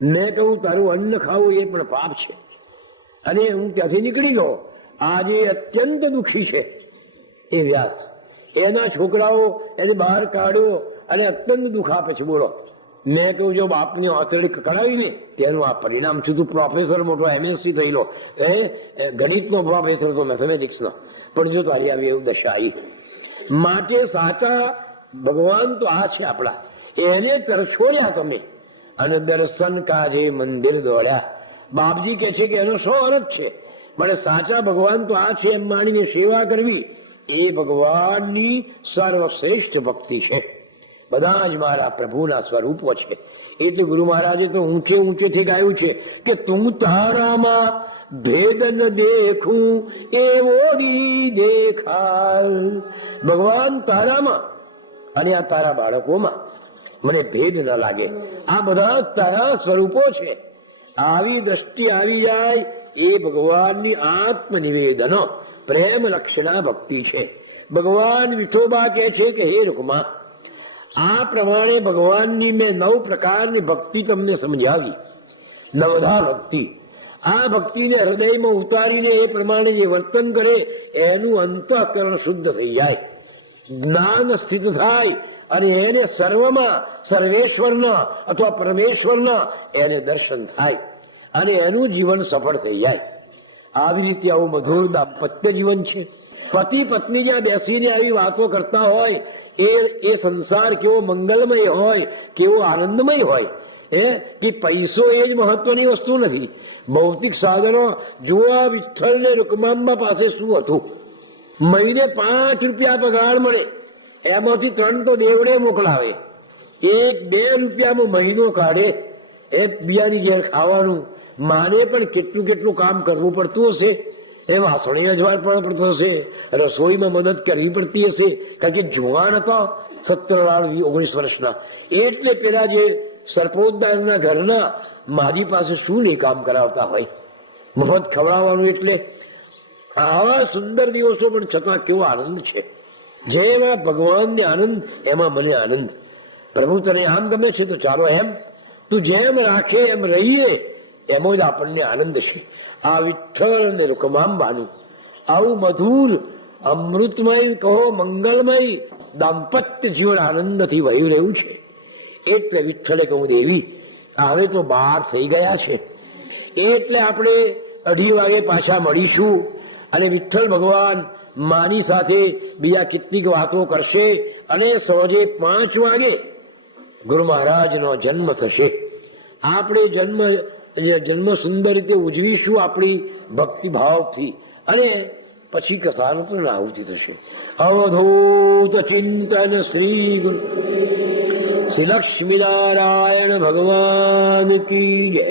મેં કહું તારું અન્ન ખાવું એ પણ પાપ છે, અને હું ત્યાંથી નીકળી ગયો. આજે અત્યંત દુઃખી છે એ વ્યાસ. એના છોકરાઓ એને બહાર કાઢ્યો અને અત્યંત દુઃખ આપે છે. બોલો, મેં કહું જો બાપની આંતરડી કકડાવીને તેનું આ પરિણામ છું. તું પ્રોફેસર મોટો એમએસસી થયેલો, ગણિતનો પ્રોફેસર તો મેથેમેટિક્સનો, પણ જો તારી આવી એવું દશા આવી. માટે સાચા ભગવાન તો આ છે આપણા, એને તરછોડ્યા તમે અને દર્શન કાજે મંદિર દોડ્યા. બાપજી કે છે કે એનો શો અર્થ છે, મને સાચા ભગવાન તો આ છે એમ માણીને સેવા કરવી એ ભગવાનની સર્વશ્રેષ્ઠ ભક્તિ છે. બધા જ મારા પ્રભુના સ્વરૂપો છે. એટલે ગુરુ મહારાજે તો ઊંચે ઊંચેથી ગાયું છે કે તું તારામાં ભેદ ન દેખું એવો દેખાય. ભગવાન તારામાં અને આ તારા બાળકોમાં મને ભેદ ન લાગે. આ બધા તારા સ્વરૂપો છે. આવી દ્રષ્ટિ આવી જાય એ ભગવાનની આત્મનિવેદનો પ્રેમ લક્ષણા ભક્તિ છે. ભગવાન વિઠોબા કહે છે કે હે રૂકમા, આ પ્રમાણે ભગવાનની મેં 9 પ્રકારની ભક્તિ તમને સમજાવી. નવધા ભક્તિ. આ ભક્તિને હૃદયમાં ઉતારીને એ પ્રમાણે જે વર્તન કરે એનું અંતઃકરણ શુદ્ધ થઈ જાય, જ્ઞાન સ્થિત થાય અને એને સર્વમાં સર્વેશ્વરના અથવા પરમેશ્વરના એને દર્શન થાય અને એનું જીવન સફળ થઈ જાય. આવી રીતે આવું મધુર દાંપત્ય જીવન છે. પતિ પત્ની જ્યાં બેસીને આવી વાતો કરતા હોય એ સંસાર કેવો મંગલમય હોય, કેવો આનંદમય હોય. કે પૈસો એ જ મહત્વની વસ્તુ નથી. ભૌતિક સાધનો જુઓ, વિઠ્ઠલ ને રૂકમાંબા પાસે શું હતું? મહિને 5 રૂપિયા પગાર મળે, એમાંથી 3 તો દેવડે મોકલાવે. 1-2 રૂપિયામાં મહિનો કાઢે. એ બીજાની ઘેર ખાવાનું. માને પણ કેટલું કેટલું કામ કરવું પડતું હશે. એ વાસણી અજવાળ પણ પડતો હશે, રસોઈમાં મદદ કરવી પડતી હશે, કારણ કે જુવાન હતા 17-19 વર્ષના. એટલે પેલા જે સરપોતદારના ઘરના મારી પાસે શું નહીં કામ કરાવતા હોય, મફત ખવડાવવાનું. એટલે આવા સુંદર દિવસો પણ છતાં કેવો આનંદ છે. જેમાં ભગવાનને આનંદ એમાં મને આનંદ. પ્રભુ તને આમ ગમે છે તો ચાલો એમ, તું જેમ રાખે એમ રહીએ, એમાં જ આપણને આનંદ છે. આ વિઠ્ઠલ અને રૂકમાંબાનું આવું મધુર અમૃતમય કહો મંગલમય દાંપત્ય જીવન આનંદથી વહી રહ્યું છે. એટલે વિઠ્ઠલે કહું દેવી હવે તો 12 થઈ ગયા છે, એટલે આપણે 2:30 વાગે પાછા મળીશું અને વિઠ્ઠલ ભગવાન માની સાથે બીજા કેટલીક વાતો કરશે અને સાંજે 5 વાગે ગુરુ મહારાજનો જન્મ થશે. આપણે જન્મ સુંદર રીતે ઉજવીશું આપણી ભક્તિભાવથી અને પછી કથાનું પણ આહુતિ થશે. અવધૂત ચિંતન શ્રી લક્ષ્મીનારાયણ ભગવાન કી જય.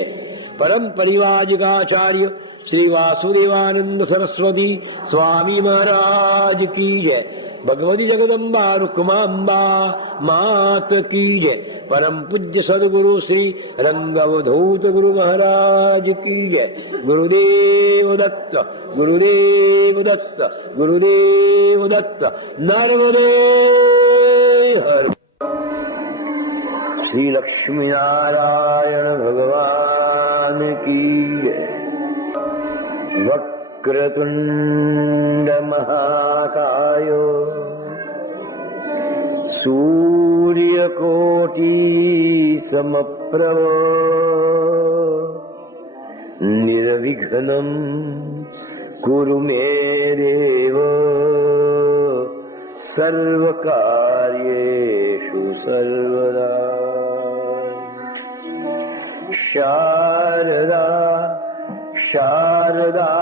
પરમ પરિવાજકાચાર્ય શ્રી વાસુદેવાનંદ સરસ્વતી સ્વામી મહારાજ કી જય. ભગવતી જગદંબા રૂકમાંબા માત કી જય. પરમ પૂજ્ય સદગુરુ શ્રી રંગવધૂત ગુરુ મહારાજ કી જય. ગુરુદેવ દત્ત, ગુરુદેવ દત્ત, ગુરુદેવ દત્ત. નર્મદે હર. શ્રી લક્ષ્મીનારાયણ ભગવાન કી જય. વક્રતુંડ મહાકાય સૂર્યકોટી સમપ્રભ નિર્વિઘ્નમ કુરુ મે દેવ સર્વકાર્યેષુ સર્વદા. શારદા શારદાંબોજ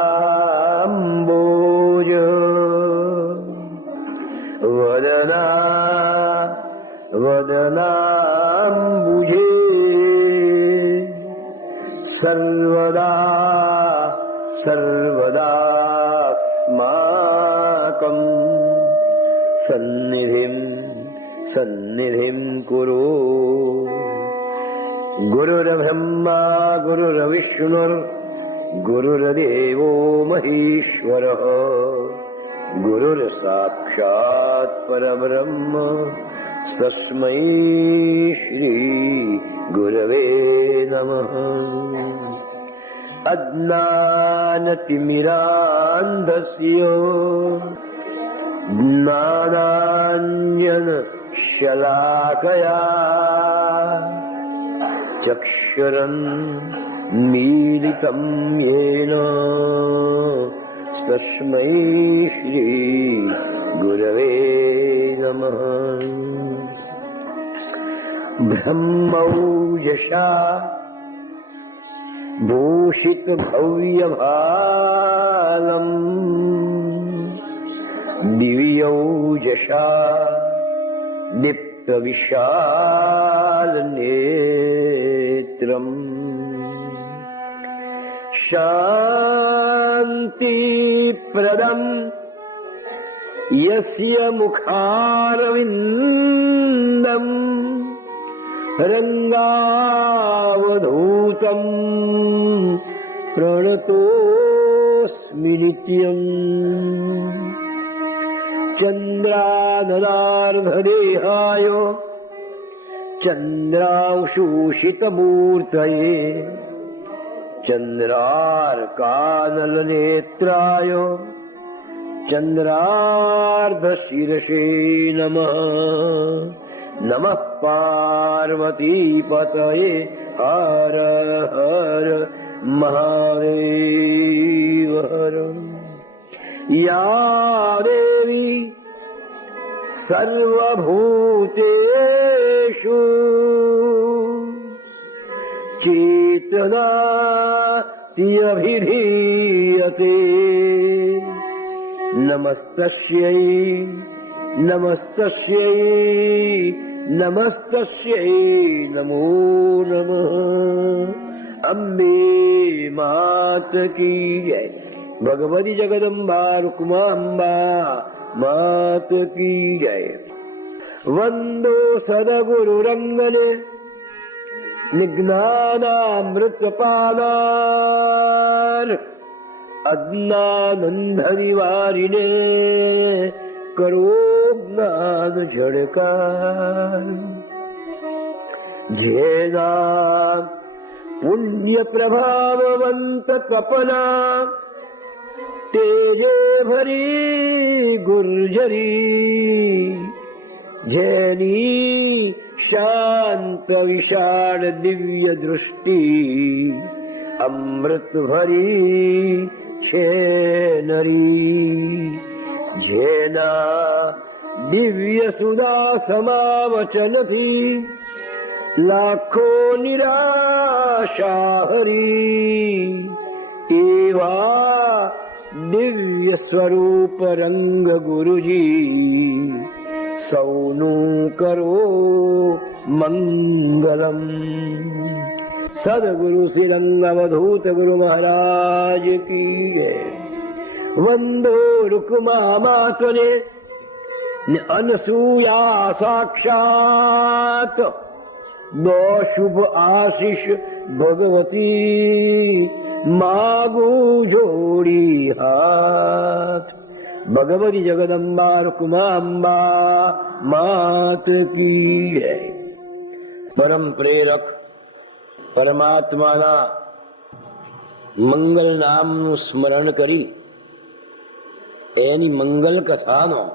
વદના વદનાંબુજે સર્વદા સર્વદાસ્માકં સન્નિધિં સન્નિધિં કુરુ. ગુરુર્બ્રહ્મા ગુરુર્વિષ્ણુર ગુરુર્દેવો મહેશ્વરઃ ગુરુર્સાક્ષાત પરબ્રહ્મ તસ્મૈ શ્રી ગુરવે નમઃ. અજ્ઞાનતિમિરાંધસ્ય જ્ઞાનાંજન શલાકયા ચક્ષુરં મીલિતં યેન તસ્મૈ શ્રી ગુરવે નમઃ. બ્રહ્મૌજસા ભૂષિત ભવ્યભાલમ દિવ્યૌજસા દીપ્ત વિશાલ નેત્રમ શાંતિ પ્રદમ યસ્ય મુખારવિંદમ રંગાવધૂતમ પ્રણતોસ્મિ નિત્યમ. ચંદ્રાનનાર્ધદેહાય ચંદ્રાંશુષિતમૂર્તયે ચંદ્રાર્કાનલનેત્રાય ચંદ્રાર્ધશિરસે નમઃ. નમઃ પાર્વતીપતયે હર હર મહાદેવ હર. યા દેવી સર્વભૂતેષુ ચેતનાતિઅભિધીયતે નમસ્તસ્यै નમસ્તસ્यै નમસ્તસ્यै નમો નમઃ. અંબે માત કી જય. ભગવતી જગદંબા રૂકમાંબા માત કી જય. વંદો સદગુરુ રંગને નિજ્ઞાનામૃતપાલાર અજ્ઞાનંધનિવારિણે કરો જ્ઞાન ઝળકાર. જેના પુણ્ય પ્રભાવવંત કપના તેજે ભરી ગુર્જરી. જેની શાંત વિશાળ દિવ્ય દૃષ્ટિ અમૃત ભરી છે નરી. જેના દિવ્ય સુદા સમાવચનથી લાખો નિરાશા હરી. એવા દિવ્ય સ્વરૂપ રંગ ગુરુજી સૌનું કરો મંગલમ. સદગુરુ શ્રી રંગવધૂત ગુરુ મહારાજ કી જય. વંદો રૂકમા માતને અનસૂયા સાક્ષાત. દો શુભ આશીષ ભગવતી માગુ જોડી હાથ. ભગવતી જગદંબા રૂકમાંબા માત કી જય. પરમ પ્રેરક પરમાત્માના મંગલ નામનું સ્મરણ કરી એની મંગલ કથાનો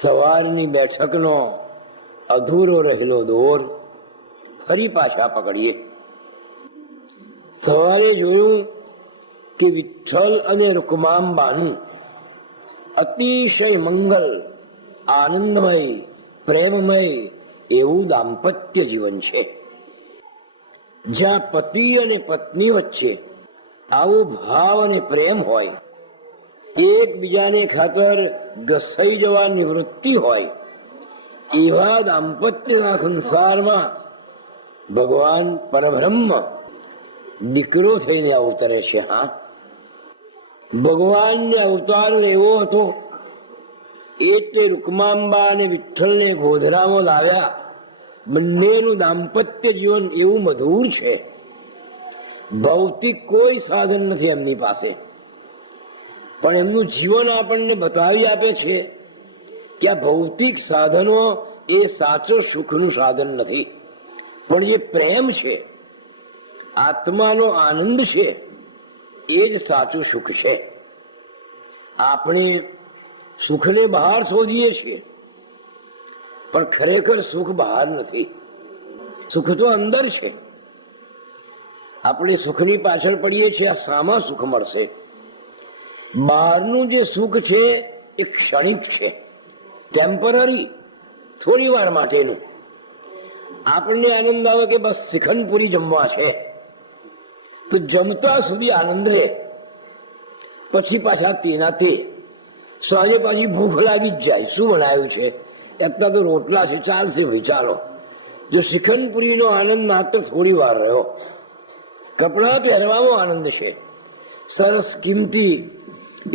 સવારની બેઠકનો અધૂરો રહેલો દોર ફરી પાછા પકડીએ. સવારે જોયું કે વિઠ્ઠલ અને રૂકમાંબાનું અતિશય મંગલ, આનંદમય, પ્રેમમય એવું દાંપત્ય જીવન છે. જ્યાં પતિ અને પત્ની વચ્ચે આવો ભાવ અને પ્રેમ હોય, એકબીજાને ખાતર ઘસાઈ જવાની વૃત્તિ હોય, એવા દાંપત્યના સંસારમાં ભગવાન પરબ્રહ્મ દીકરો થઈને અવતરે છે. હા, ભગવાનને અવતાર એવો હતો એટલે રૂકમાંબા અને વિઠ્ઠલને ગોધરામાં લાવ્યા. બંનેનું દાંપત્ય જીવન એવું મધુર છે. ભૌતિક કોઈ સાધન નથી એમની પાસે, પણ એમનું જીવન આપણને બતાવી આપે છે કે આ ભૌતિક સાધનો એ સાચો સુખનું સાધન નથી. પણ જે પ્રેમ છે, આત્માનો આનંદ છે, એ જ સાચું સુખ છે. આપણે સુખને બહાર શોધીએ છીએ, પણ ખરેખર સુખ બહાર નથી. સુખ તો અંદર છે. આપણે સુખની પાછળ પડીએ છીએ, આ શામાં સુખ મળશે? બહારનું જે સુખ છે એ ક્ષણિક છે, ટેમ્પરરી, થોડી વાર માટેનું. આપણને આનંદ આવે કે બસ શ્રીખંડપુરી જમવા છે, તો જમતા સુધી આનંદ રહે, પછી પાછા તેના તે સાંજે પાછી ભૂખ લાગી જ જાય. શું બનાવ્યું છે? એટલા તો રોટલા છે, ચાલશે ભાઈ, ચાલો. જો શ્રીખંડપુરીનો આનંદ માત્ર થોડી વાર રહ્યો. કપડાં પહેરવામાં આનંદ છે, સરસ કિંમતી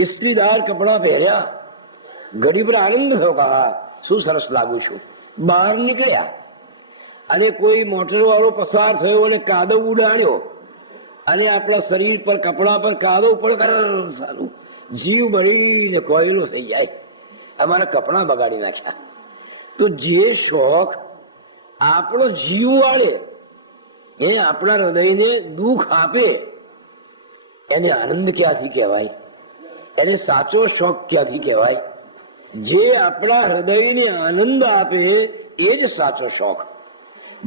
ઇસ્ત્રીદાર કપડાં પહેર્યા, ઘડી પર આનંદ થયો કે હા શું સરસ લાગુ છું. બહાર નીકળ્યા અને કોઈ મોટર વાળો પસાર થયો અને કાદવ ઉડાડ્યો અને આપણા શરીર પર, કપડા પર કાદવ પડે, સારું જીવ બળીને કોયલો થઈ જાય, અમારા કપડા બગાડી નાખ્યા. તો જે શોખ આપણો જીવ વાળે, એ આપણા હૃદયને દુઃખ આપે, એને આનંદ ક્યાંથી કહેવાય? એને સાચો શોખ ક્યાંથી કહેવાય? જે આપણા હૃદયને આનંદ આપે એ જ સાચો શોખ.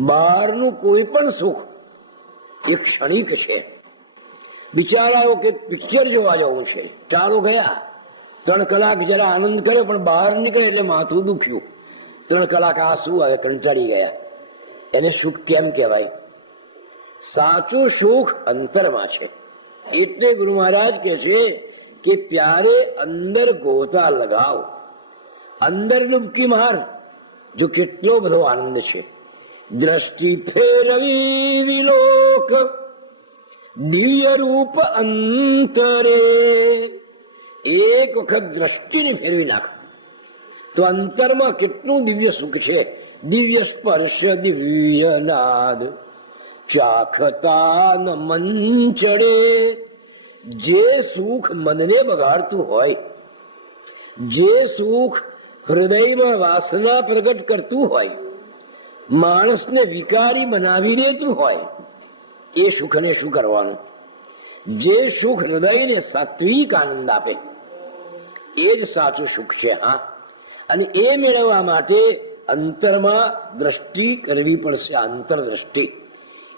બહારનું કોઈ પણ સુખ એ ક્ષણિક છે. બિચારાઓ કે પિક્ચર જોવા જવું છે, ચાલો ગયા, 3 કલાક જરા આનંદ કરે, પણ બહાર નીકળે એટલે માથું દુખ્યું. 3 કલાક આ શું આવે, કંટાળી ગયા. એને સુખ કેમ કહેવાય? સાચું સુખ અંતરમાં છે. એટલે ગુરુ મહારાજ કહે છે કે પ્યારે અંદર ગોતા લગાવ, અંદર ડૂબકી માર, જો કેટલો બધો આનંદ છે. દ્રષ્ટિ ફેરવી વિલોક દિવ્ય રૂપ અંતરે. એક વખત દ્રષ્ટિને ફેરવી નાખ તો અંતરમાં કેટલું દિવ્ય સુખ છે. દિવ્ય સ્પર્શ, દિવ્ય નાદ, ચાખતા ન મન ચડે. જે સુખ મનને બગાડતું હોય, જે સુખ હૃદયમાં વાસના પ્રગટ કરતું હોય, માણસને વિકારી બનાવી દેતું હોય, એ સુખને શું કરવાનું? જે સુખ હૃદયને સાત્વિક આનંદ આપે એ જ સાચું સુખ છે. હા, અને એ મેળવવા માટે અંતરમાં દ્રષ્ટિ કરવી પડશે, આંતરદ્રષ્ટિ.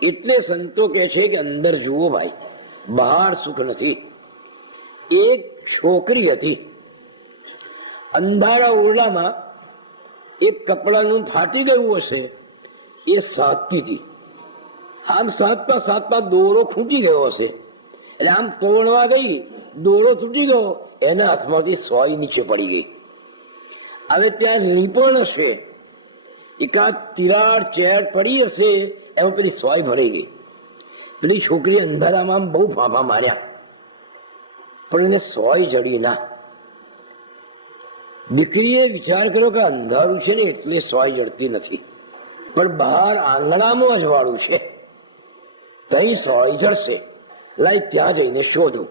એટલે સંતો કહે છે કે અંદર જુઓ ભાઈ, બહાર સુખ નથી. એક છોકરી હતી, અંધારા ઓરડામાં એક કપડાનું ફાટી ગયું હશે, એ સાધતી હતી. આમ સાધતા સાધતા દોરો ખૂટી ગયો હશે, એટલે આમ તોડવા ગઈ, દોરો તૂટી ગયો, એના હાથમાંથી સોય નીચે પડી ગઈ. હવે ત્યાં લીપણ હશે, એકાદ તિરાડ ચેડ પડી હશે, એમાં પેલી સોય ભળી ગઈ. પેલી છોકરી અંધારામાં બહુ ફાંફા માર્યા, પણ એને સોય જડી ના. દીકરીએ વિચાર કર્યો કે અંધારું છે ને એટલે સોય જડતી નથી, પણ બહાર આંગણામાં અજવાળું છે, તઈ સોય જડશે. લાઈ ત્યાં જઈને શોધું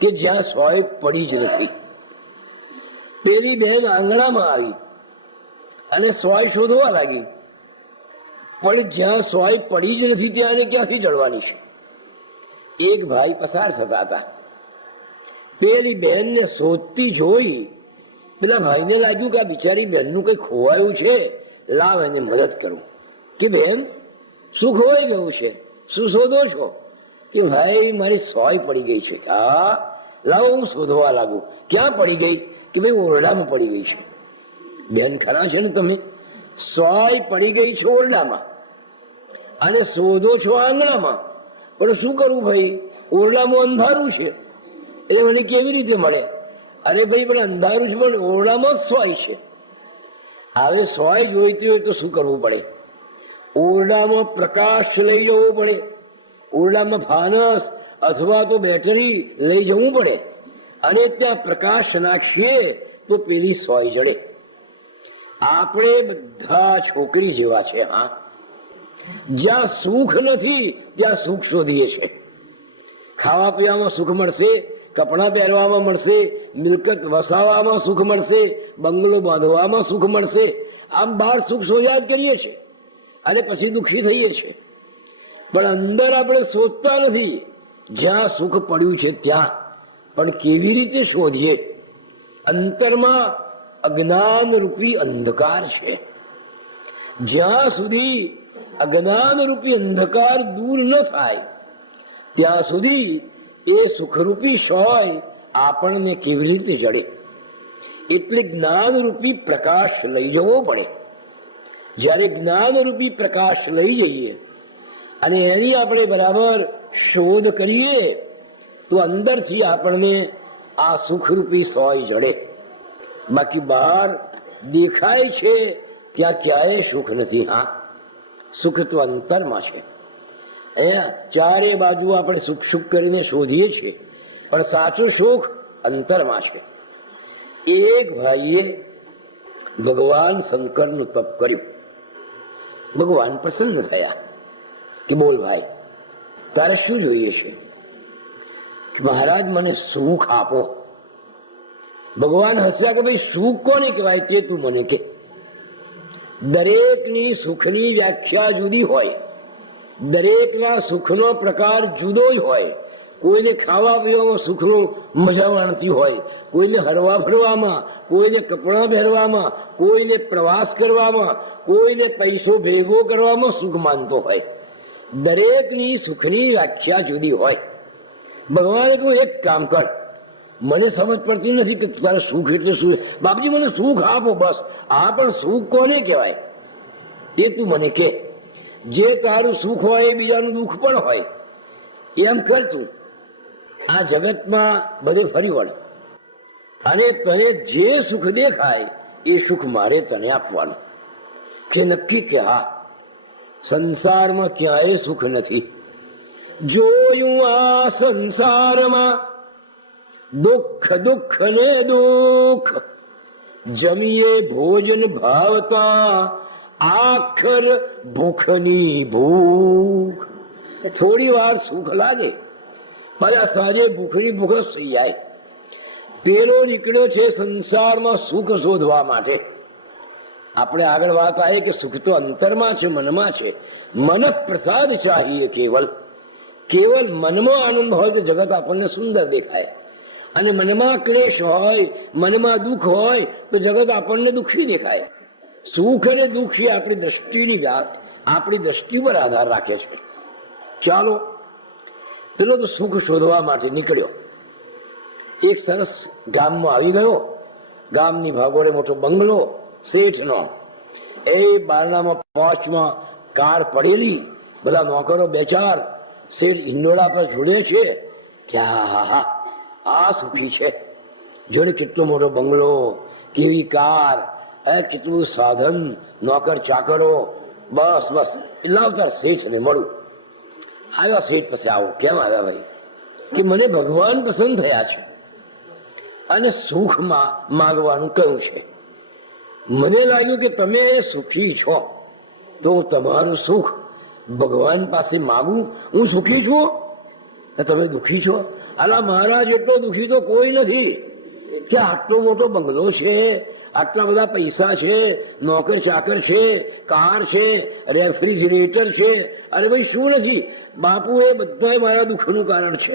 કે જ્યાં સોય પડી જ નથી. પેલી બહેન આંગણામાં આવી અને સોય શોધવા લાગી, પણ જ્યાં સોય પડી જ નથી ત્યાં એને ક્યાંથી જળવાની છે? એક ભાઈ પસાર થતા હતા, પેલી બહેનને શોધતી જોઈ પેલા ભાઈને લાગ્યું કે આ બિચારી બહેનનું કઈ ખોવાયું છે, લાવ એને મદદ કરું. કે બહેન શું ખોવાઈ ગયું છે, શું શોધો છો? કે ભાઈ મારી સોય પડી ગઈ છે. હા લાવો હું શોધવા લાગુ. ક્યાં પડી ગઈ? કે ભાઈ ઓરડામાં પડી ગઈ છે. બેન ખરા છે ને તમે? સોય પડી ગઈ છે ઓરડામાં અને શોધો છો આંગણામાં, પણ શું કરવું ભાઈ, ઓરડામાં અંધારું છે, એટલે મને કેવી રીતે મળે? અરે ભાઈ પણ અંધારું છે પણ ઓરડામાં જ સોય છે. હવે સોય જોઈતી હોય તો શું કરવું પડે? ઓરડામાં પ્રકાશ લઈ જવો પડે, ઓરડામાં ફાનસ અથવા તો બેટરી લઈ જવું પડે અને ત્યાં પ્રકાશ નાખીએ તો પેલી સોય જડે. આપણે બધા છોકરી જેવા છે. હા, જ્યાં સુખ નથી ત્યાં સુખ શોધીએ છીએ. ખાવા પીવામાં સુખ મળશે, કપડા પહેરવામાં મળશે, મિલકત વસાવવામાં સુખ મળશે, બંગલો બાંધવામાં સુખ મળશે, આમ બહાર સુખ શોધ્યા જ કરીએ છીએ. અને પછી દુઃખી થઈએ છીએ. પણ અંદર આપણે શોધતા નથી. જ્યાં સુખ પડ્યું છે ત્યાં પણ કેવી રીતે શોધીએ? અંતરમાં અજ્ઞાન રૂપી અંધકાર છે. જ્યાં સુધી અજ્ઞાન રૂપી અંધકાર દૂર ન થાય ત્યાં સુધી એ સુખરૂપી સોય આપણને કેવી રીતે જડે? એટલે જ્ઞાન રૂપી પ્રકાશ લઈ જવો પડે. જ્યારે જ્ઞાન રૂપી પ્રકાશ લઈ જઈએ અને એની આપણે બરાબર શોધ કરીએ તો અંદરથી આપણને આ સુખરૂપી સોય જડે. બાકી બહાર દેખાય છે ત્યાં ક્યાંય સુખ નથી. હા, સુખ તો અંતરમાં છે. અહીંયા ચારે બાજુ આપણે સુખ સુખ કરીને શોધીએ છીએ પણ સાચું સુખ અંતરમાં છે. એક ભાઈએ ભગવાન શંકરનું તપ કર્યું. ભગવાન પ્રસન્ન થયા કે બોલ ભાઈ, તારે શું જોઈએ છે? કે મહારાજ મને સુખ આપો. ભગવાન હસ્યા કે ભાઈ સુખ કોને કહેવાય તે તું મને કે. દરેકની સુખની વ્યાખ્યા જુદી હોય, દરેકના સુખનો પ્રકાર જુદો હોય. કોઈને ખાવા પીવામાં સુખનો મજા માણતી હોય, કોઈને હરવા ફરવામાં, કોઈને કપડા પહેરવામાં, કોઈને પ્રવાસ કરવામાં, કોઈને પૈસો ભેગો કરવામાં સુખ માનતો હોય. દરેકની સુખની વ્યાખ્યા જુદી હોય. ભગવાને કહ્યું એક કામ કર, મને સમજ પડતી નથી કે તારે સુખ એટલે શું. બાપજી મને સુખ આપો બસ. આ પણ સુખ કોને કહેવાય એ તું મને કે. જે તારું સુખ હોય એ બીજાનું દુઃખ પણ હોય. એમ કર તું આ જગતમાં બધે ફરી વળ અને તને જે સુખ દેખાય એ સુખ મારે તને આપવાનું છે. નક્કી કે હા, સંસારમાં ક્યાંય સુખ નથી. જોયું આ સંસારમાં દુઃખ દુઃખ ને દુઃખ, જમીએ ભોજન ભાવતા આખર ભૂખની ભૂખ. થોડી વાર સુખ લાગે પાછા સાંજે ભૂખની ભૂખ જ થઈ જાય. પેલો નીકળ્યો છે સંસારમાં સુખ શોધવા માટે. આપણે આગળ વાત આવી કે સુખ તો અંતરમાં છે, મનમાં છે. મન પ્રસાદ ચાહીએ. કેવલ કેવલ મનમાં આનંદ હોય તો જગત આપણને સુંદર દેખાય. અને મનમાં ક્લેશ હોય, મનમાં દુઃખ હોય તો જગત આપણને દુઃખી દેખાય. સુખ અને દુઃખ એ આપણી દ્રષ્ટિની વાત, આપણી દ્રષ્ટિ પર આધાર રાખે છે. ચાલો, પેલો તો સુખ શોધવા માટે નીકળ્યો. એક સરસ ગામમાં આવી ગયો. ગામની ભાગોળે મોટો બંગલો શેઠનો. એ બારણામાં પહોંચમાં કાર પડેલી, બધા નોકરો બે ચાર. શેઠ હિંડોળા પર જોડે છે કે હા આ સુખી છે. જોડે કેટલો મોટો બંગલો, કેવી કાર, કેટલું સાધન, નોકર ચાકરો. બસ બસ લાવતા શેઠ ને મળું. આવ્યા શેઠ પાસે. આવો. કેમ આવ્યા ભાઈ? કે મને ભગવાન પસંદ થયા છે અને સુખમાં માગવાનું કહ્યું છે. મને લાગ્યું કે તમે સુખી છો તો તમારું સુખ ભગવાન પાસે માગું. હું સુખી છું ને તમે દુઃખી છો? અલા મહારાજ, એટલો દુઃખી તો કોઈ નથી કે આટલો મોટો બંગલો છે, આટલા બધા પૈસા છે, નોકર ચાકર છે, કાર છે, રેફ્રિજરેટર છે. અરે ભાઈ શું નથી બાપુ, એ બધા મારા દુઃખનું કારણ છે.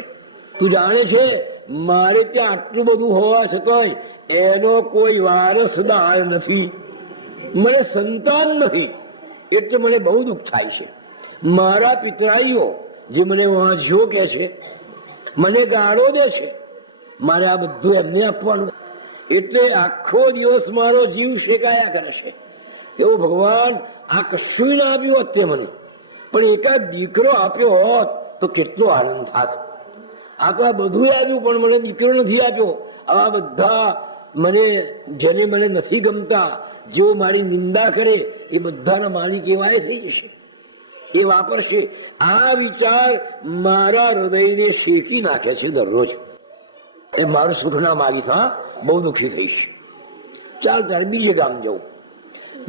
તું જાણે છે મારે ત્યાં આટલું બધું હોવા છતાંય એનો કોઈ વારસદાર નથી, મને સંતાન નથી, એટલે મને બહુ દુઃખ થાય છે. મારા પિતરાઈઓ જે મને વાંઝ્યો કે છે, મને ગાળો દે છે, મારે આ બધું એમને આપવાનું. એટલે આખો દિવસ મારો જીવ શેકાયા કરે છે. એવો ભગવાન આ કશું ના આપ્યું હોત તે મને, પણ એકાદ દીકરો આપ્યો હોત તો કેટલો આનંદ થાત. આટલા બધું આપ્યું પણ મને દીકરો નથી આપ્યો. આવા બધા મને, જેને મને નથી ગમતા, જેઓ મારી નિંદા કરે એ બધાના માલિક એવાય થઈ જશે, એ વાપરશે. આ વિચાર મારા હૃદયને શેકી નાખે છે દરરોજ. એ મારું સુખ ના માગીશ, હા બહુ દુઃખી થઈશ. ચાલ તારે બીજે ગામ જવું.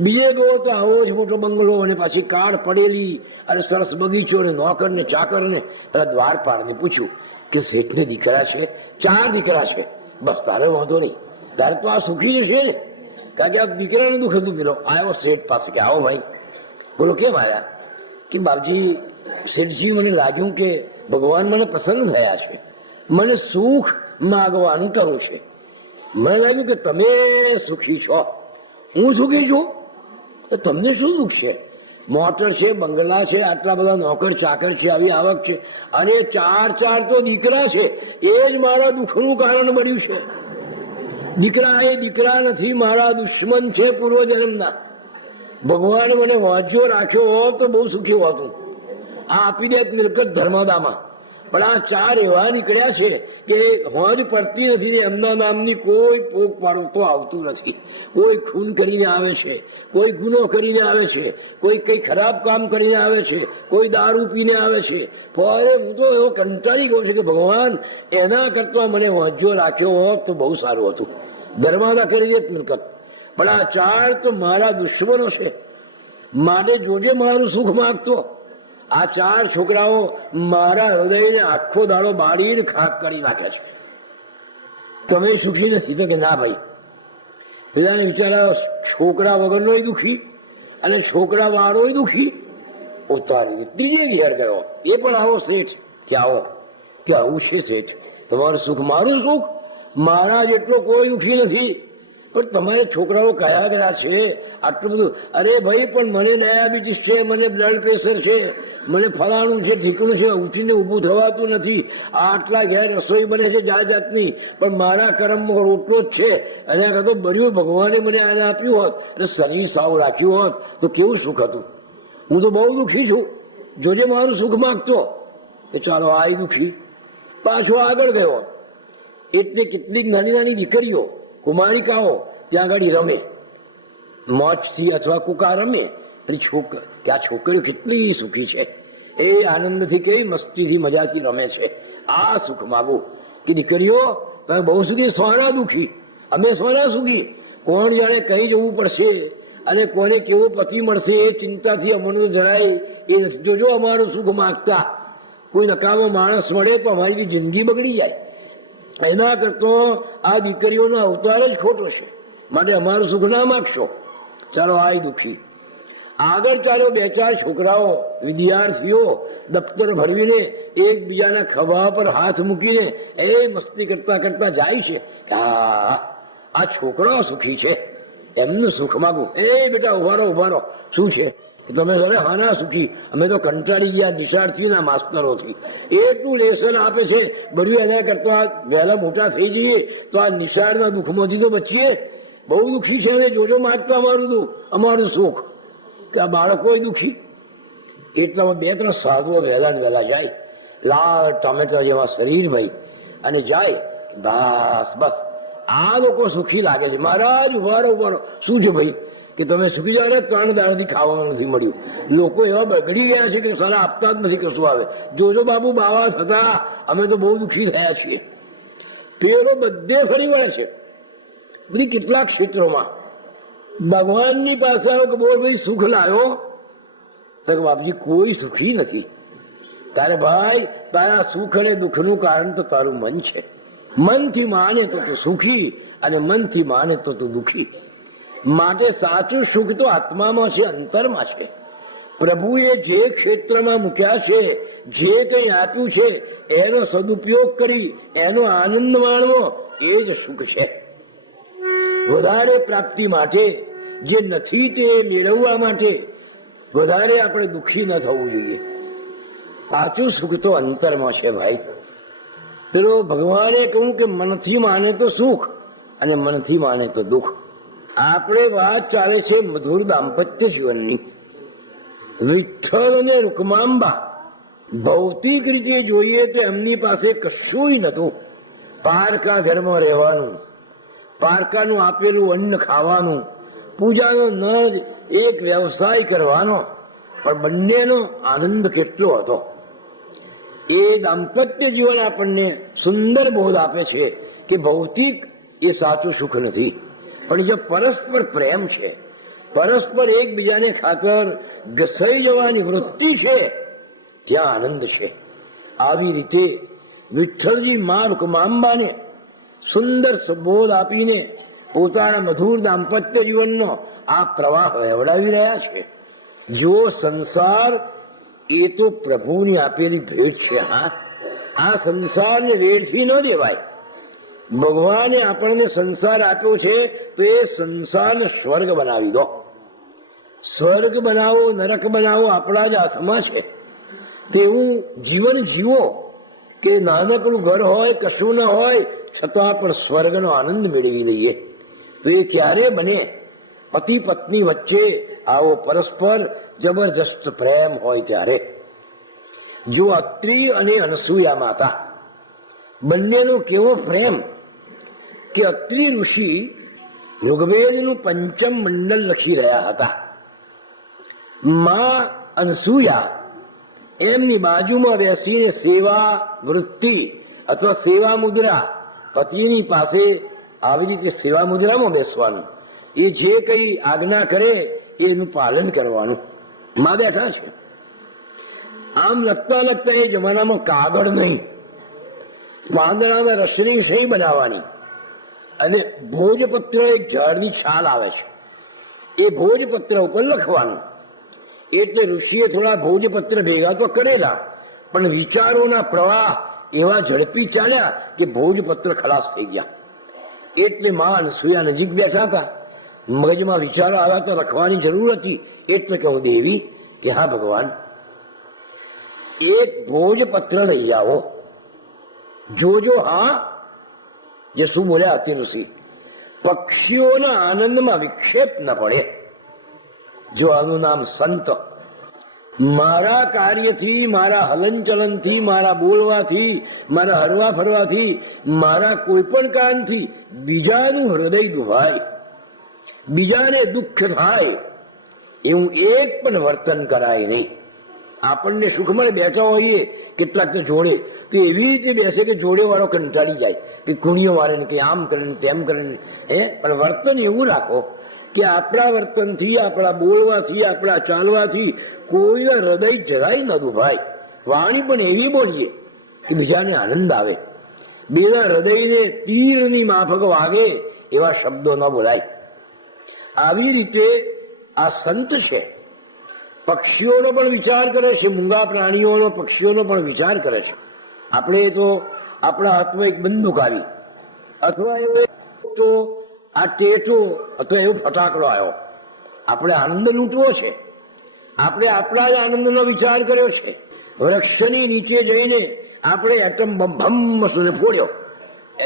બીજે ગયો તો આવો જ મોટો બંગલો અને પાછી કાર પડેલી અને સરસ બગીચો ને નોકર ને ચાકર ને. પેલા દ્વારપાળ ને પૂછ્યું કે શેઠને દીકરા છે? 4 દીકરા છે. બસ તારે વાંધો નહીં, તારે તો આ સુખી જશે ને. કારણ કે આ દીકરાનું દુઃખ હતું. પેલો આવ્યો શેઠ પાસે કે આવો ભાઈ, બોલો કેમ આવ્યા? કે બાપજી શેઠજી મને લાગ્યું કે ભગવાન મને પસંદ થયા છે, મને સુખ માગવાનું કરવું છે. મને લાગ્યું કે તમે સુખી છો, હું સુખી છું, તો તમને શું દુઃખ છે? મોટર છે, બંગલા છે, આટલા બધા નોકર ચાકર છે, આવી આવક છે, અને 4 તો દીકરા છે. એ જ મારા દુઃખનું કારણ બન્યું છે. દીકરા એ દીકરા નથી, મારા દુશ્મન છે પૂર્વજન્મના. ભગવાને મને વાંચ્યો રાખ્યો હોત તો બહુ સુખી હોતું. આ આપી દે મિલકત ધર્મદામાં. પણ આ 4 એવા નીકળ્યા છે કે હોજ પડતી નથી ને એમના નામની કોઈ પોક પાડતો આવતું નથી. કોઈ ખૂન કરીને આવે છે, કોઈ ગુનો કરીને આવે છે, કોઈ કઈ ખરાબ કામ કરીને આવે છે, કોઈ દારૂ પીને આવે છે. પણ હું તો એવો કંટાળી ગયો છે કે ભગવાન એના કરતા મને વાંચ્યો રાખ્યો હોત તો બહુ સારું હતું. ધર્માદા કરી દે મિલકત. પણ આ 4 તો મારા દુશ્મનો છે, માટે જોજે મારું સુખ માગતો. આ 4 છોકરાઓ મારા હૃદયને આખો દાડો બાળીને ખાક કરી નાખે છે. તમે સુખી નથી? તો કે ના ભાઈ. પેલાને વિચારા છોકરા વગરનોય દુખી અને છોકરા વાળોય દુખી. ઉતારી ત્રીજે ઘેર ગયો, એ પણ આવો શેઠ કે આવો, કે આવું છે શેઠ, તમારું સુખ મારું સુખ, મારા જેટલો કોઈ દુખી નથી. પણ તમારે છોકરાઓ કયા ગયા છે આટલું બધું? અરે ભાઈ પણ મને ડાયાબિટીસ છે, મને બ્લડ પ્રેશર છે, મને ફલાણું છે, ઠીકણું છે, ઉઠીને ઊભું થવાતું નથી. આટલા ઘેર રસોઈ બને છે જાત જાતની, પણ મારા કર્મમાં રોટલો જ છે. એના કરતો બન્યું ભગવાને મને આને આપ્યું હોત અને શરીર સાવ રાખ્યું હોત તો કેવું સુખ હતું. હું તો બહુ દુઃખી છું, જોજે મારું સુખ માગતો. કે ચાલો આ દુઃખી પાછો આગળ ગયો. એટલે કેટલીક નાની નાની દીકરીઓ કુમારિકાઓ ત્યાં આગળ રમે, મોજથી અથવા કુકા રમે. ત્યાં છોકરીઓ કેટલી સુખી છે, એ આનંદથી કઈ મસ્તીથી મજાથી રમે છે. આ સુખ માગું કે દીકરીઓ તમે બહુ સુખી, સોના દુખી, અમે સોના સુખી. કોણ જાણે કઈ જવું પડશે અને કોને કેવો પતિ મળશે એ ચિંતાથી અમને તો જરાય એ નથી. જોજો અમારું સુખ માગતા કોઈ નકામો માણસ મળે તો અમારી જિંદગી બગડી જાય. એના કરતો આ દીકરીઓનો અવતાર જ ખોટો છે, માટે અમારું સુખ ના માગશો. ચાલો આ દુખી. આગળ ચાલો 2-4 છોકરાઓ વિદ્યાર્થીઓ દફતર ભરવીને એકબીજાના ખભા પર હાથ મૂકીને એ મસ્તી કરતા કરતા જાય છે. આ છોકરાઓ સુખી છે, એમનું સુખ માગું. એ બેટા ઉભારો. શું છે? તમે અરે હાના સુખી, અમે તો કંટાળી ગયા નિશાળથી ના માસ્તરોથી. એટલું લેસન આપે છે બધું, એના કરતા વહેલા મોટા થઈ જઈએ તો આ નિશાળના દુઃખમાંથી તો બચીએ. બહુ દુઃખી છે, હવે જોજો માગતા અમારું સુખ. કે આ બાળકો દુઃખી. એટલામાં 2-3 સાધુઓ વહેલા જાય, લાલ ટમેટા જેવા શરીર ભાઈ, અને જાય. બસ આ લોકો સુખી લાગે છે. મહારાજ ઉભારો. શું છે ભાઈ? કે તમે સુખી જાવ? 3 દાડાથી ખાવાનું નથી મળ્યું. લોકો એવા બગડી ગયા છે કે સારા આપતા જ નથી કશું આવે. જોજો બાબુ બાવા થતા અમે તો બહુ દુઃખી થયા છીએ. પેલો બધે ફરી વળે છે, બધી કેટલાક ક્ષેત્રોમાં. ભગવાનની પાસે આવો કે બોલ ભાઈ સુખ લાવ્યો? તો બાપજી કોઈ સુખી નથી. તારે ભાઈ તારા સુખ અને દુઃખનું કારણ તો તારું મન છે. મનથી માને તો તું સુખી અને મનથી માને તો તું દુઃખી. માટે સાચું સુખ તો આત્મામાં છે, અંતરમાં છે. પ્રભુએ જે ક્ષેત્રમાં મૂક્યા છે, જે કંઈ આપ્યું છે એનો સદુપયોગ કરી એનો આનંદ માણવો એ જ સુખ છે. વધારે પ્રાપ્તિ માટે જે નથી તે મેળવવા માટે વધારે આપણે દુઃખી ન થવું જોઈએ. સાચું સુખ તો અંતરમાં છે ભાઈ. પેલો ભગવાને કહ્યું કે મનથી માને તો સુખ અને મનથી માને તો દુઃખ. આપણે વાત ચાલે છે મધુર દાંપત્ય જીવનની. વિઠ્ઠલ અને રૂકમાંબા ભૌતિક રીતે જોઈએ તો એમની પાસે કશું નતું. પારકા ઘરમાં રહેવાનું, પારકાનું આપેલું અન્ન ખાવાનું, પૂજાનો ન એક વ્યવસાય કરવાનો, પણ બંનેનો આનંદ કેટલો હતો. એ દાંપત્ય જીવન આપણને સુંદર બોધ આપે છે કે ભૌતિક એ સાચું સુખ નથી, પણ જો પરસ્પર પ્રેમ છે, પરસ્પર એકબીજાને ખાતર ઘસાઈ જવાની વૃત્તિ છે, ત્યાં આનંદ છે. આવી રીતે વિઠ્ઠલજી મા રૂકમાંબાને સુંદર સંબોધ આપીને પોતાના મધુર દાંપત્ય જીવનનો આ પ્રવાહ વહેવડાવી રહ્યા છે. જો સંસાર એ તો પ્રભુની આપેલી ભેટ છે. હા, આ સંસારને વેડફી ન દેવાય. ભગવાને આપણને સંસાર આપ્યો છે તો એ સંસારને સ્વર્ગ બનાવી દો. સ્વર્ગ બનાવો નરક બનાવો આપણા જ હાથમાં છે. તેવું જીવન જીવો કે નાનકડું ઘર હોય, કશું ન હોય, છતાં પણ સ્વર્ગનો આનંદ મેળવી લઈએ. તો એ ક્યારે બને? પતિ પત્ની વચ્ચે આવો પરસ્પર જબરજસ્ત પ્રેમ હોય ત્યારે. જો અત્રિ અને અનસૂયા માતા બંનેનો કેવો પ્રેમ કે અત્રિ ઋષિ ઋગ્વેદનું પંચમ મંડળ લખી રહ્યા હતા. માં અનસૂયા એમની બાજુમાં બેસીને સેવા વૃત્તિ અથવા સેવા મુદ્રા, પતિની પાસે આવી રીતે સેવા મુદ્રામાં બેસવાનું, એ જે કઈ આજ્ઞા કરે એનું પાલન કરવાનું. માં બેઠા છે. આમ લખતા લખતા એ જમાનામાં કાગળ નહીં, પાંદડાના રસની સહી બનાવવાની અને ભોજપત્ર એક ઝાડની છાલ આવે છે, એ ભોજપત્ર ઉપર લખવાનું. એટલે ઋષિએ થોડા ભોજપત્ર ભેગા તો કરેલા, પણ વિચારોના પ્રવાહ એવા ઝડપી ચાલ્યા કે ભોજપત્ર ખલાસ થઈ ગયા. એટલે માં અનસૂયા નજીક બેઠા હતા. મગજમાં વિચારો આવ્યા તો લખવાની જરૂર હતી. એટલે કહું દેવી કે હા ભગવાન, એક ભોજપત્ર લઈ આવો. જોજો હા, જે શું બોલ્યા હતી ઋષિ, પક્ષીઓના આનંદમાં વિક્ષેપ ન પડે. જો આનું નામ સંત. મારા કાર્યથી, મારા હલનચલનથી, મારા બોલવાથી, મારા હરવા ફરવાથી, મારા કોઈ પણ કામથી બીજાનું હૃદય દુભાય, બીજાને દુઃખ થાય એવું એક પણ વર્તન કરાય નહીં. આપણને સુખમાં બેઠા હોઈએ કેટલાક તો જોડે, તો એવી રીતે બેસે કે જોડે વાળો કંટાળી જાય કે કુણીઓ મારે ને કે આમ કરે ને તેમ કરે ને. પણ વર્તન એવું રાખો કે આપણા વર્તનથી, આપણા બોલવાથી, આપણા ચાલવાથી કોઈના હૃદય જરાય ન દુભાય. વાણી પણ એવી બોલીએ કે બીજાને આનંદ આવે. બેના હૃદયને તીરની માફક વાગે એવા શબ્દો ન બોલાય. આવી રીતે આ સંત છે. પક્ષીઓનો પણ વિચાર કરે છે, મૂંગા પ્રાણીઓનો, પક્ષીઓનો પણ વિચાર કરે છે. આપણે તો આપણા હાથમાં એક બંદૂક આવી, અથવા એવો તો આ ટેટો અથવા એવો ફટાકડો આવ્યો, આપણે આનંદ લૂંટવો છે. આપણે આપણા જ આનંદનો વિચાર કર્યો છે. વૃક્ષની નીચે જઈને આપણે એટમ બમ ફોડ્યો.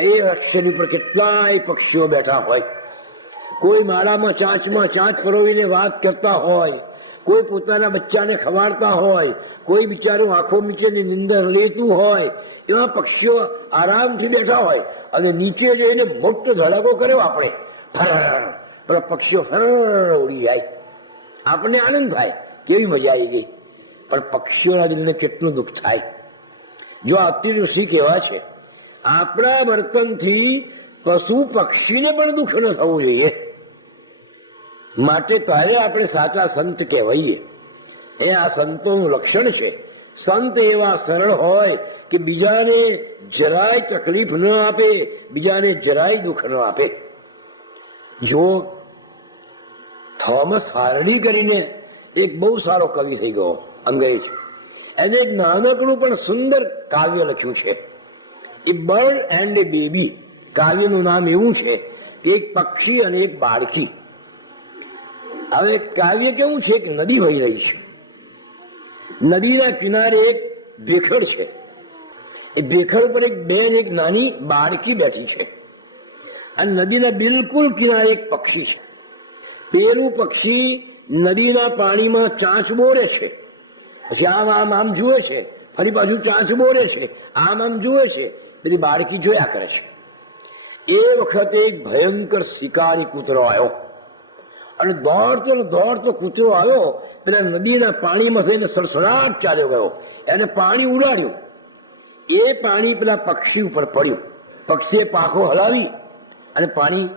એ વૃક્ષની પર કેટલાય પક્ષીઓ બેઠા હોય. કોઈ માળામાં ચાંચમાં ચાંચ પરોવીને વાત કરતા હોય, કોઈ પોતાના બચ્ચાને ખવાડતા હોય, કોઈ બિચારું આંખો નીચેની નિંદર લેતું હોય. એવા પક્ષીઓ આરામથી બેઠા હોય અને નીચે જઈને મોટો ધડાકો કર્યો આપણે, ફર પક્ષીઓ ફર ઉડી જાય. આપણને આનંદ થાય, કેવી મજા આવી ગઈ. પણ પક્ષીઓના દિલને કેટલું દુઃખ થાય. જો અતિ ઋષિ કેવા છે, આપણા વર્તનથી પશુ પક્ષીને પણ દુઃખ ન થવું જોઈએ. માટે ત્યારે આપણે સાચા સંત કહેવાઈએ. એ આ સંતોનું લક્ષણ છે. સંત એવા સરળ હોય કે બીજાને જરાય તકલીફ ન આપે, બીજાને જરાય દુઃખ ન આપે. જો થોમસ હાર્ડી કરીને એક બહુ સારો કવિ થઈ ગયો અંગ્રેજ, એને એક નાનકડું પણ સુંદર કાવ્ય લખ્યું છે, એ બર્ડ એન્ડ એ બેબી. કાવ્યનું નામ એવું છે કે એક પક્ષી અને એક બાળકી. હવે કાવ્ય કેવું છે કે નદી વહી રહી છે, નદીના કિનારે એક ભેખડ છે, એ ભેખડ પર એક બેન, એક નાની બાળકી બેઠી છે, અને નદીના બિલકુલ કિનારે એક પક્ષી છે. પેલું પક્ષી નદીના પાણીમાં ચાંચ બોરે છે, પછી આમ જુએ છે, ફરી પાછું ચાંચ બોરે છે, આમ જુએ છે. બધી બાળકી જોયા કરે છે. એ વખતે એક ભયંકર શિકારી કૂતરો આવ્યો અને દોડતો કૂતરો આવ્યો, પેલા નદીના પાણીમાં થઈને સડસડાટ ચાલ્યો ગયો. એને પાણી ઉડાડ્યું. એ પાણી પેલા પક્ષી ઉપર પડ્યું. પક્ષીએ પાંખો હલાવી અને પાણી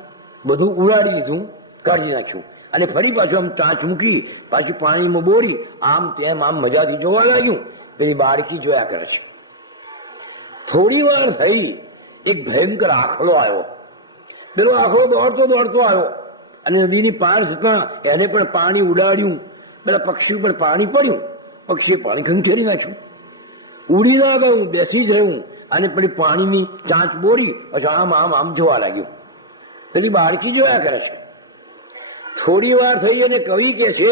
બધું ઉડાડી દીધું, કાઢી નાખ્યું. અને ફરી પાછું આમ ચાંચ મૂકી, પાછી પાણીમાં બોરી, આમ તેમ આમ મજાથી જોવા લાગ્યું. પેલી બાળકી જોયા કરે છે. થોડી વાર થઈ, એક ભયંકર આખલો આવ્યો. પેલો આખલો દોડતો આવ્યો અને નદીની પાર જતા એને પણ પાણી ઉડાડ્યું, પેલા પક્ષી ઉપર પાણી પડ્યું, પક્ષીએ પાણી ખંખેરી નાખ્યું. ઉડી ના ગયું, બેસી જયું અને પેલી પાણીની ચાંચ બોરી પછી આમ આમ આમ જોવા લાગ્યું. પેલી બાળકી જોયા કરે છે. થોડી વાર થઈ અને કવિ કે છે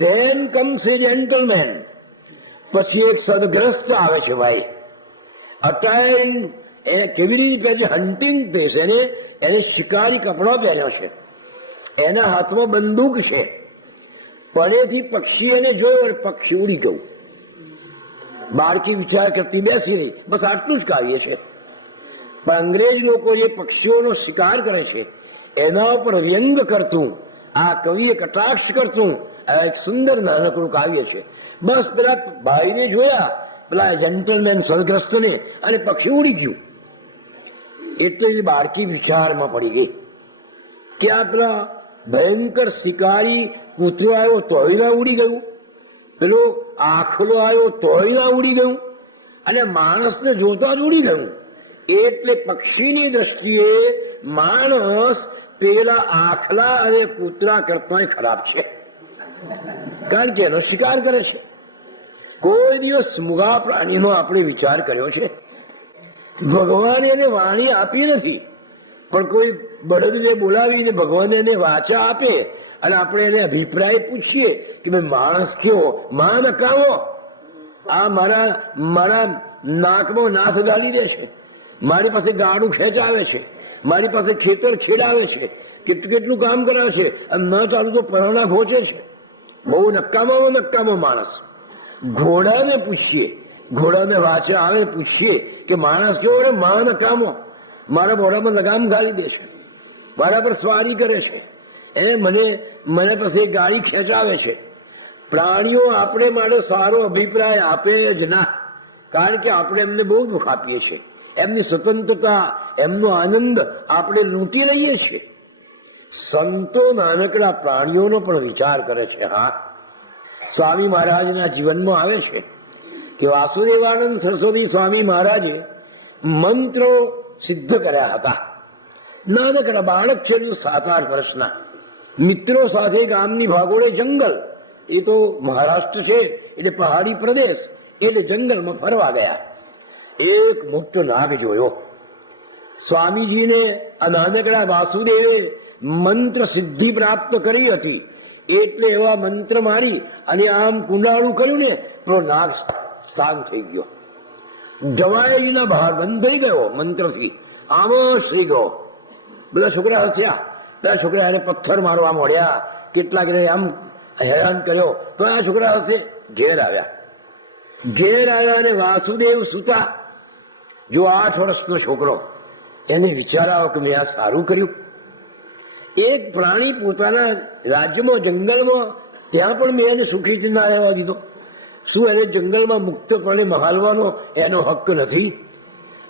ધેન કમ્સ એ જેન્ટલમેન. પછી એક સદગ્રસ્ત આવે છે ભાઈ, અટાયર્ડ. એને કેવી રીતે હન્ટિંગ ડ્રેસ, એને શિકારી કપડો પહેર્યો છે, એના હાથમાં બંદૂક છે. પડેથી પક્ષી એને જોયો અને પક્ષી ઉડી ગયું. બાળકી વિચાર કરતી બેસી રહી. બસ આટલું જ કાર્ય છે. પણ અંગ્રેજ લોકો જે પક્ષીઓનો શિકાર કરે છે એના ઉપર વ્યંગ કરતું આ કવિએ કટાક્ષ કરતું આ એક સુંદર નાનકડું કાવ્ય છે. બસ પેલા ભાઈને જોયા, પેલા જેન્ટલમેન સદગ્રસ્તને, અને પક્ષી ઉડી ગયું. એટલે એ બાળકી વિચારમાં પડી ગઈ કે આ પેલા ભયંકર શિકારી કૂતરો આવ્યો તોય ના ઉડી ગયું, પેલો આખલો આવ્યો તોય ના ઉડી ગયું, અને માણસને જોતા જ ઉડી ગયું. એટલે પક્ષીની દ્રષ્ટિએ માણસ પેલા આખલા અને કૂતરા કરતા ખરાબ છે, કારણ કે એનો શિકાર કરે છે. કોઈ દિવસ મૂગા પ્રાણીનો આપણે વિચાર કર્યો છે? ભગવાને એને વાણી આપી નથી, પણ કોઈ બળદને બોલાવીને ભગવાન એને વાચા આપે અને આપણે એને અભિપ્રાય પૂછીએ કે ભાઈ માણસ કેવો, માં નકામો, આ મારા નાકમાં નાથ ગાળી દે છે, મારી પાસે ગાડું ખેંચાવે છે, મારી પાસે ખેતર છેડાવે છે, કેટલું કામ કરાવે છે, અને ન ચાલુ તો પરણા ઘોચે છે. બહુ નકામો માણસ. ઘોડાને પૂછીએ, ઘોડાને વાચે આવે પૂછીએ કે માણસ કેવો? રે માં નકામો, મારા મોઢામાં લગામ ગાળી દે છે, મારા પર સ્વારી કરે છે, મને પછી ગાડી ખેંચાવે છે. પ્રાણીઓ આપણે માટે સારો અભિપ્રાય આપે જ ના, કારણ કે આપણે એમને બહુ દુઃખ આપીએ છીએ. એમની સ્વતંત્રતા, એમનો આનંદ આપણે લૂંટી લઈએ છીએ. સંતો નાનકડા પ્રાણીઓનો પણ વિચાર કરે છે. હા, સ્વામી મહારાજના જીવનમાં આવે છે કે વાસુદેવાનંદ સરસ્વતી સ્વામી મહારાજે મંત્રો સિદ્ધ કર્યા હતા. નાનકડા બાળક છે, 7-8 વર્ષના. મિત્રો સાથે ગામની ભાગોળે જંગલ, એ તો મહારાષ્ટ્ર છે એટલે પહાડી પ્રદેશ, એટલે જંગલમાં ફરવા ગયા. એક મોટો નાગ જોયો. સ્વામીજીને આ નાનકડા વાસુદેવે મંત્ર સિદ્ધિ પ્રાપ્ત કરી હતી, એટલે એવા મંત્ર મારી અને આમ કુંડાળું કર્યું ને તો નાગ શાંત થઈ ગયો. જવાઈના બહાર બંધ થઈ ગયો મંત્રથી, આમ શ્રી ગયો. બધા છોકરા હસ્યા. બધા છોકરા એને પથ્થર મારવા મળ્યા, કેટલાક આમ હેરાન કર્યો, તો આ છોકરા હશે. ઘેર આવ્યા અને વાસુદેવ સુતા. જો 8 વર્ષનો છોકરો, એને વિચારાવો કે મેં આ સારું કર્યું. એક પ્રાણી પોતાના રાજ્યમાં જંગલમાં, ત્યાં પણ મેં એને સુખી ના રહેવા દીધો. શું એને જંગલમાં મુક્તપણે મહાલવાનો એનો હક નથી?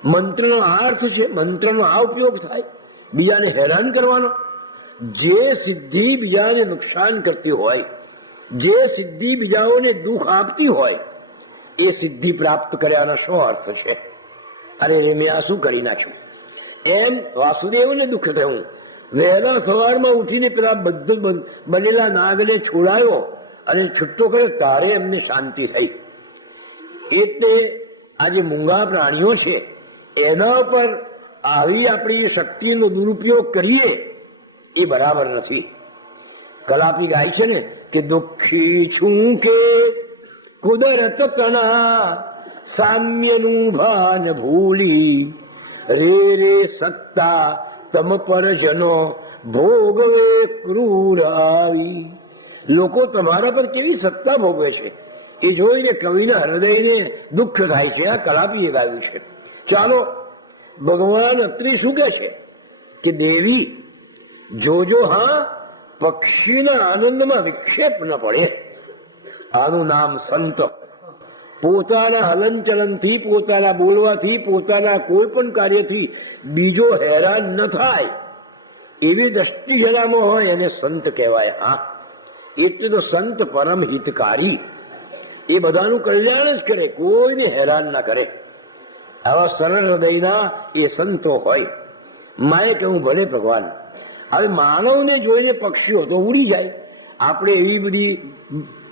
મંત્રનો આ અર્થ છે, મંત્રનો આ ઉપયોગ થાય, બીજાને હેરાન કરવાનો. જે સિદ્ધિ બીજાને નુકસાન કરતી હોય, જે સિદ્ધિ બીજાઓને દુઃખ આપતી હોય, એ સિદ્ધિ પ્રાપ્ત કર્યાનો શું અર્થ છે? અરે મેં આ શું કરી નાખ્યું? એમ વાસુદેવને દુઃખ થયું. વહેલા સવારમાં ઉઠીને પેલા બધું બનેલા નાગને છોડાયો અને છૂટો કર્યો, તારે એમને શાંતિ થઈ. એટલે આ જે મૂંગા પ્રાણીઓ છે એના પર આવી આપણી શક્તિનો દુરુપયોગ કરીએ એ બરાબર નથી. કલાપી ગાય છે ને કે દુઃખી છું કે કુદરત તના સામ્યનું ભાન ભૂલી, રે સત્તા તમ પર જનો ભોગવે ક્રૂર આવી. લોકો તમારા પર કેવી સત્તા ભોગવે છે એ જોઈને કવિના હૃદયને દુઃખ થાય છે. આ કલાપીએ ગાયું છે. ચાલો, ભગવાન અત્રી શું કે છે કે દેવી જોજો, હા, પક્ષીના આનંદમાં વિક્ષેપ ન પડે. આનું નામ સંત. પોતાના હલનચલનથી, પોતાના બોલવાથી, પોતાના કોઈ પણ કાર્યથી બીજો હેરાન ન થાય એવી દ્રષ્ટિ જેનામાં હોય એને સંત કહેવાય. હા, એટલે તો સંત પરમ હિતકારી, એ બધાનું કલ્યાણ જ કરે, કોઈને હેરાન ના કરે. આવા સરળ હૃદયના એ સંતો હોય. માએ કહ્યું ભલે ભગવાન, હવે માનવને જોઈને પક્ષીઓ તો ઉડી જાય. આપણે એવી બધી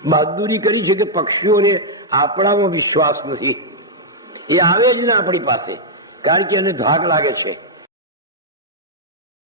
બહાદુરી કરી છે કે પક્ષીઓને આપણામાં વિશ્વાસ નથી. એ આવે જ ના આપણી પાસે, કારણ કે એને ધાક લાગે છે.